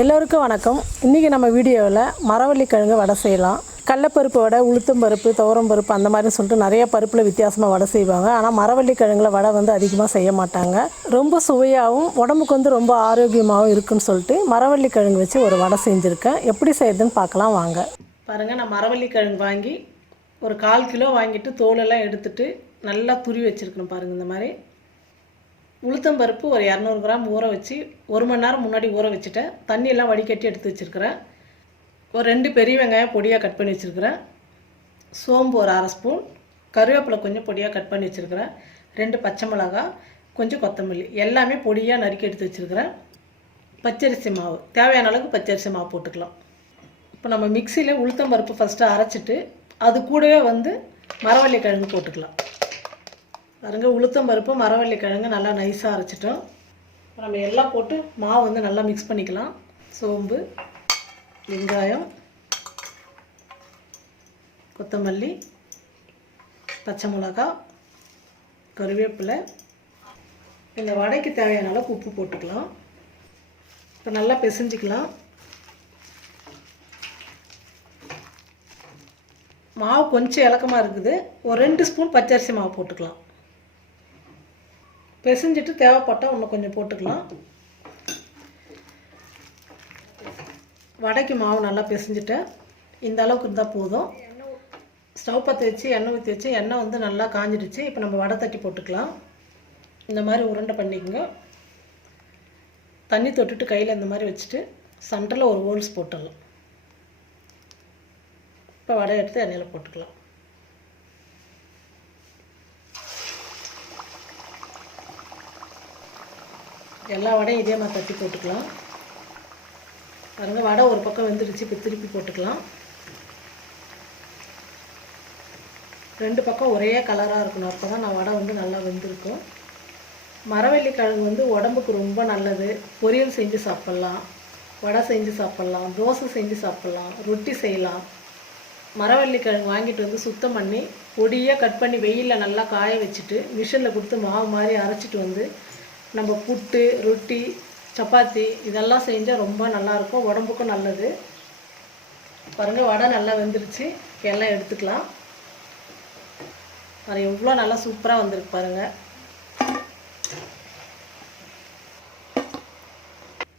எல்லோருக்கும் வணக்கம். இன்றைக்கி நம்ம வீடியோவில் மரவள்ளி கிழங்கு வடை செய்யலாம். கடலைப்பருப்பு வடை, உளுத்தம் பருப்பு, துவரம் பருப்பு அந்த மாதிரி சொல்லிட்டு நிறைய பருப்பில் வித்தியாசமாக வடை செய்வாங்க. ஆனால் மரவள்ளி கிழங்குல வடை அதிகமாக செய்ய மாட்டாங்க. ரொம்ப சுவையாகவும் உடம்புக்கு ரொம்ப ஆரோக்கியமாகவும் இருக்குன்னு சொல்லிட்டு மரவள்ளி கிழங்கு வச்சு ஒரு வடை செஞ்சுருக்கேன். எப்படி செய்யுதுன்னு பார்க்கலாம் வாங்க. பாருங்கள், நான் மரவள்ளி கிழங்கு வாங்கி ஒரு 1/4 கிலோ வாங்கிட்டு தோலெல்லாம் எடுத்துட்டு நல்லா துருவி வச்சுருக்கணும். பாருங்கள், இந்த மாதிரி உளுத்தம் பருப்பு ஒரு 200 கிராம் ஊற வச்சு 1 மணி நேரம் முன்னாடி ஊற வச்சுட்டேன். தண்ணியெல்லாம் வடிகட்டி எடுத்து வச்சுருக்கிறேன். ஒரு 2 பெரிய வெங்காயம் பொடியாக கட் பண்ணி வச்சுருக்கிறேன். சோம்பு ஒரு 1/2 ஸ்பூன், கருவேப்பிலை கொஞ்சம் பொடியாக கட் பண்ணி வச்சுருக்கிறேன். 2 பச்சை மிளகாய், கொஞ்சம் கொத்தமல்லி எல்லாமே பொடியாக நறுக்கி எடுத்து வச்சுருக்கிறேன். பச்சரிசி மாவு, தேவையான அளவுக்கு பச்சரிசி மாவு போட்டுக்கலாம். இப்போ நம்ம மிக்சியில் உளுத்தம் பருப்பு ஃபஸ்ட்டு அரைச்சிட்டு அது கூடவே மரவள்ளி கிழங்கு போட்டுக்கலாம். பாருங்கள், உளுத்தம் பருப்பு மரவள்ளி கிழங்கு நல்லா நைஸாக அரைச்சிட்டோம். நம்ம எல்லாம் போட்டு மாவு நல்லா மிக்ஸ் பண்ணிக்கலாம். சோம்பு, வெங்காயம், கொத்தமல்லி, பச்சை மிளகாய், கருவேப்பிலை, இந்த வடைக்கு தேவையான அளவுக்கு உப்பு போட்டுக்கலாம். இப்போ நல்லா பிசைஞ்சிக்கலாம். மாவு கொஞ்சம் இலக்கமாக இருக்குது. ஒரு 2 ஸ்பூன் பச்சரிசி மாவு போட்டுக்கலாம். பிசைஞ்சிட்டு தேவைப்பட்டால் இன்னும் கொஞ்சம் போட்டுக்கலாம். வடைக்கு மாவு நல்லா பிசைஞ்சிட்டேன். இந்த அளவுக்கு இருந்தால் போதும். ஸ்டவ் பற்ற வச்சு எண்ணெய் ஊற்றி வச்சு எண்ணெய் நல்லா காஞ்சிடுச்சு. இப்போ நம்ம வடை தட்டி போட்டுக்கலாம். இந்த மாதிரி உருண்டை பண்ணிக்கோங்க. தண்ணி தொட்டுட்டு கையில் இந்த மாதிரி வச்சுட்டு சென்டரில் ஒரு ஹோல்ஸ் போட்டுடலாம். இப்போ வடை எடுத்து எண்ணெயில் போட்டுக்கலாம். எல்லா வடையும் இதே மாதிரி தட்டி போட்டுக்கலாம். பாருங்கள், வடை ஒரு பக்கம் வெந்துடுச்சு. இப்போ திருப்பி போட்டுக்கலாம். 2 பக்கம் ஒரே கலராக இருக்கணும். அப்போ தான் நான் வடை நல்லா வெந்திருக்கும். மரவள்ளி கிழங்கு உடம்புக்கு ரொம்ப நல்லது. பொரியல் செஞ்சு சாப்பிட்லாம், வடை செஞ்சு சாப்பிட்லாம், தோசை செஞ்சு சாப்பிட்லாம், ரொட்டி செய்யலாம். மரவள்ளி கிழங்கு வாங்கிட்டு சுத்தம் பண்ணி பொடியாக கட் பண்ணி வெயிலில் நல்லா காய வச்சுட்டு மிஷினில் கொடுத்து மாவு மாதிரி அரைச்சிட்டு நம்ம புட்டு, ரொட்டி, சப்பாத்தி இதெல்லாம் செஞ்சால் ரொம்ப நல்லாயிருக்கும், உடம்புக்கும் நல்லது. பாருங்கள், வடை நல்லா வெந்துருச்சு. எல்லாம் எடுத்துக்கலாம். அது எவ்வளோ நல்லா சூப்பராக வந்திருக்கு பாருங்கள்.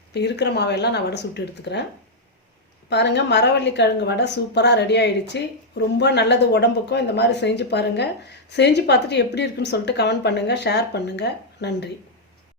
இப்போ இருக்கிற மாவையெல்லாம் நான் வடை சுட்டு எடுத்துக்கிறேன். பாருங்கள், மரவள்ளி கிழங்கு வடை சூப்பராக ரெடி ஆகிடுச்சு. ரொம்ப நல்லது உடம்புக்கும். இந்த மாதிரி செஞ்சு பாருங்கள். செஞ்சு பார்த்துட்டு எப்படி இருக்குன்னு சொல்லிட்டு கமெண்ட் பண்ணுங்கள், ஷேர் பண்ணுங்கள். நன்றி.